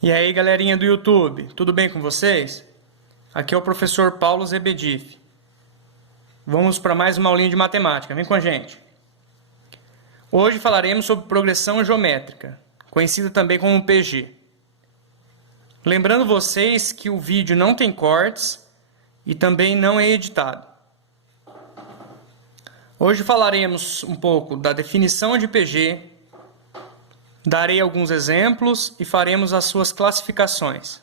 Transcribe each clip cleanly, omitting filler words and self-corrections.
E aí, galerinha do YouTube, tudo bem com vocês? Aqui é o professor Paulo Zebedif. Vamos para mais uma aulinha de matemática, vem com a gente. Hoje falaremos sobre progressão geométrica, conhecida também como PG. Lembrando vocês que o vídeo não tem cortes e também não é editado. Hoje falaremos um pouco da definição de PG, darei alguns exemplos e faremos as suas classificações.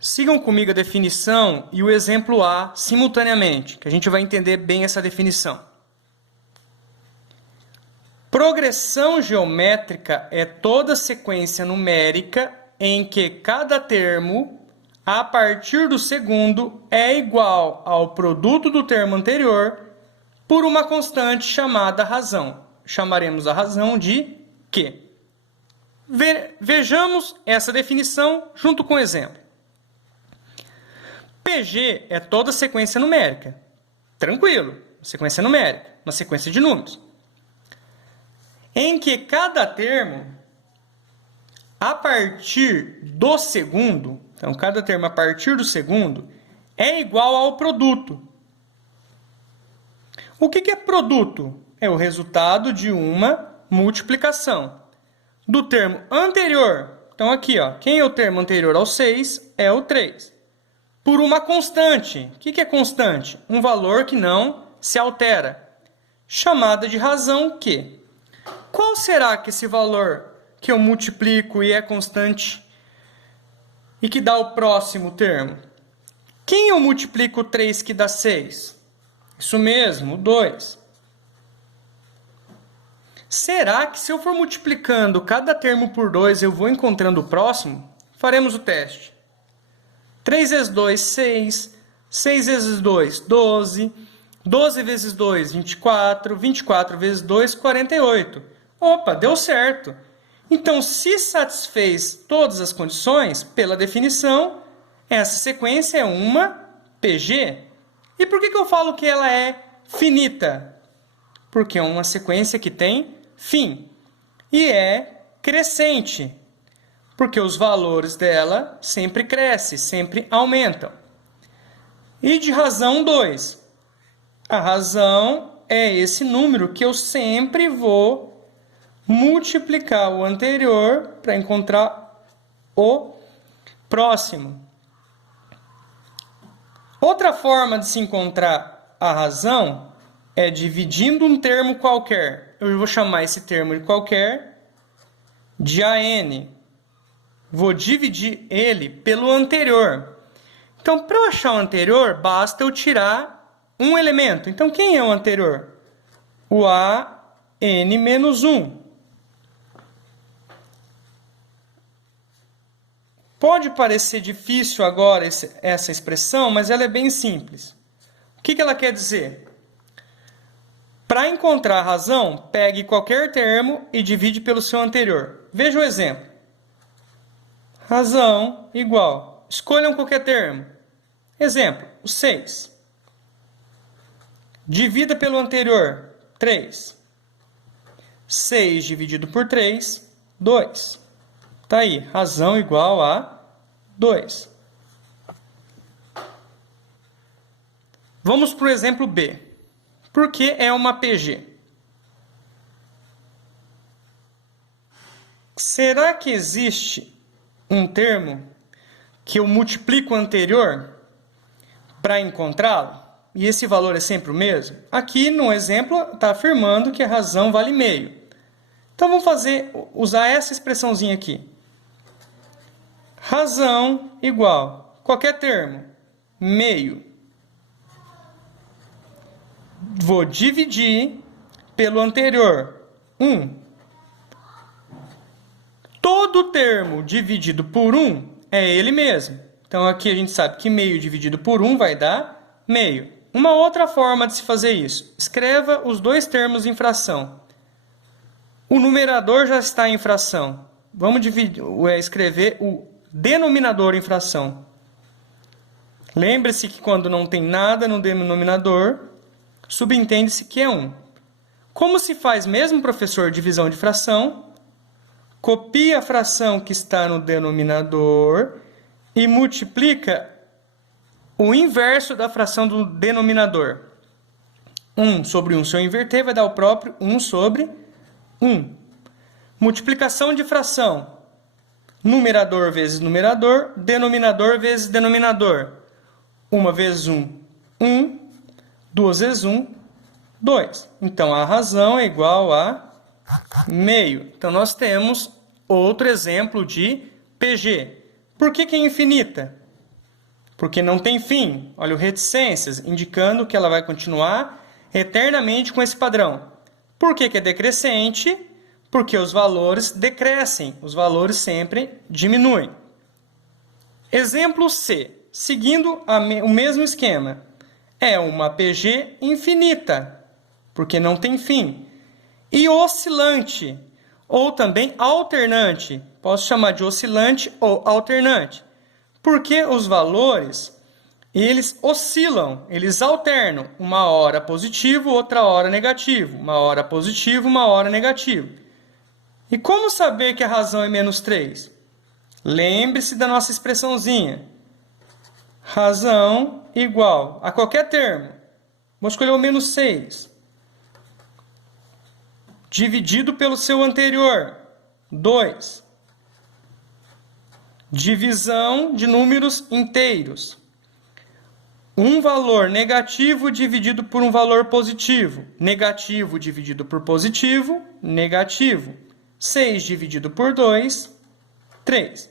Sigam comigo a definição e o exemplo A simultaneamente, que a gente vai entender bem essa definição. Progressão geométrica é toda sequência numérica em que cada termo, a partir do segundo, é igual ao produto do termo anterior por uma constante chamada razão. Chamaremos a razão de Q. Vejamos essa definição junto com o exemplo. PG é toda sequência numérica. Tranquilo, sequência numérica, uma sequência de números. Em que cada termo, a partir do segundo, então cada termo a partir do segundo, é igual ao produto. O que é produto? É o resultado de uma multiplicação do termo anterior. Então, aqui, ó, quem é o termo anterior ao 6 é o 3. Por uma constante. O que é constante? Um valor que não se altera, chamada de razão Q. Qual será que esse valor que eu multiplico e é constante e que dá o próximo termo? Quem eu multiplico 3 que dá 6? Isso mesmo, o 2. Será que se eu for multiplicando cada termo por 2, eu vou encontrando o próximo? Faremos o teste. 3 vezes 2, 6. 6 vezes 2, 12. 12 vezes 2, 24. 24 vezes 2, 48. Opa, deu certo. Então, se satisfez todas as condições, pela definição, essa sequência é uma PG. E por que eu falo que ela é finita? Porque é uma sequência que tem fim. E é crescente, porque os valores dela sempre crescem, sempre aumentam. E de razão 2. A razão é esse número que eu sempre vou multiplicar o anterior para encontrar o próximo. Outra forma de se encontrar a razão é dividindo um termo qualquer. Eu vou chamar esse termo de qualquer de AN. Vou dividir ele pelo anterior. Então, para eu achar o anterior, basta eu tirar um elemento. Então, quem é o anterior? O AN menos 1. Pode parecer difícil agora essa expressão, mas ela é bem simples. O que ela quer dizer? Para encontrar a razão, pegue qualquer termo e divide pelo seu anterior. Veja o exemplo. Razão igual. Escolham qualquer termo. Exemplo, o 6. Divida pelo anterior, 3. 6 dividido por 3, 2. Está aí, razão igual a 2. Vamos para o exemplo B. Por que é uma PG? Será que existe um termo que eu multiplico o anterior para encontrá-lo? E esse valor é sempre o mesmo? Aqui no exemplo está afirmando que a razão vale meio. Então vamos usar essa expressãozinha aqui. Razão igual, qualquer termo, meio. Vou dividir pelo anterior, 1. Todo termo dividido por 1 é ele mesmo. Então, aqui a gente sabe que meio dividido por 1 vai dar meio. Uma outra forma de se fazer isso. Escreva os dois termos em fração. O numerador já está em fração. Vamos escrever o denominador em fração. Lembre-se que quando não tem nada no denominador, subentende-se que é 1. Como se faz mesmo, professor, divisão de fração? copia a fração que está no denominador e multiplica o inverso da fração do denominador. 1 sobre 1, se eu inverter, vai dar o próprio 1 sobre 1. Multiplicação de fração. Numerador vezes numerador, denominador vezes denominador. 1 vezes 1, 1. 2 vezes 1, 2. Então, a razão é igual a meio. Então, nós temos outro exemplo de PG. Por que é infinita? Porque não tem fim. Olha o reticências, indicando que ela vai continuar eternamente com esse padrão. Por que é decrescente? Porque os valores decrescem, os valores sempre diminuem. Exemplo C, seguindo o mesmo esquema. É uma PG infinita, porque não tem fim. E oscilante, ou também alternante. Posso chamar de oscilante ou alternante. Porque os valores, eles oscilam, eles alternam. Uma hora positivo, outra hora negativo. Uma hora positivo, uma hora negativo. E como saber que a razão é menos 3? Lembre-se da nossa expressãozinha. Razão igual a qualquer termo. Vou escolher o menos 6. Dividido pelo seu anterior, 2. Divisão de números inteiros. Um valor negativo dividido por um valor positivo. Negativo dividido por positivo, negativo. 6 dividido por 2, 3.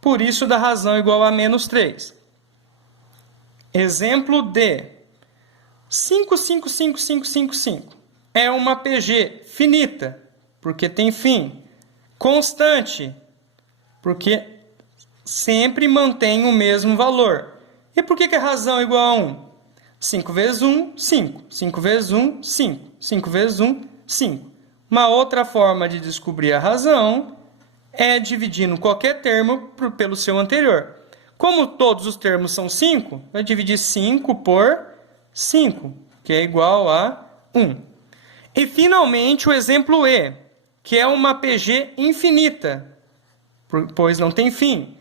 Por isso, dá razão igual a menos 3. Exemplo D. 5, 5, 5, 5, 5, 5. É uma PG finita, porque tem fim. Constante, porque sempre mantém o mesmo valor. E por que a razão é igual a 1? 5 vezes 1, 5. 5 vezes 1, 5. 5 vezes 1, 5. Uma outra forma de descobrir a razão é dividindo qualquer termo pelo seu anterior. Como todos os termos são 5, vai dividir 5 por 5, que é igual a 1. E, finalmente, o exemplo E, que é uma PG infinita, pois não tem fim.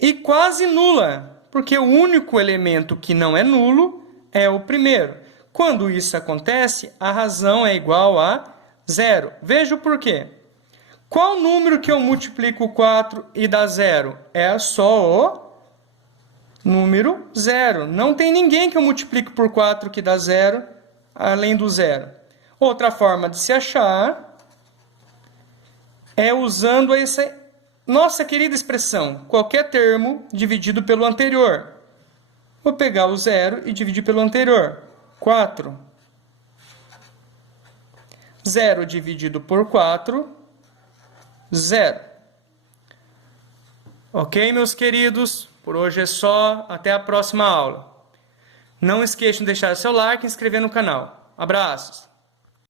E quase nula, porque o único elemento que não é nulo é o primeiro. Quando isso acontece, a razão é igual a 0. Veja o porquê. Qual número que eu multiplico 4 e dá 0? É só o número 0. Não tem ninguém que eu multiplique por 4 que dá 0, além do 0. Outra forma de se achar é usando essa nossa querida expressão, qualquer termo dividido pelo anterior. Vou pegar o 0 e dividir pelo anterior. 4. 0 dividido por 4, 0. Ok, meus queridos? Por hoje é só. Até a próxima aula. Não esqueçam de deixar seu like e inscrever no canal. Abraços!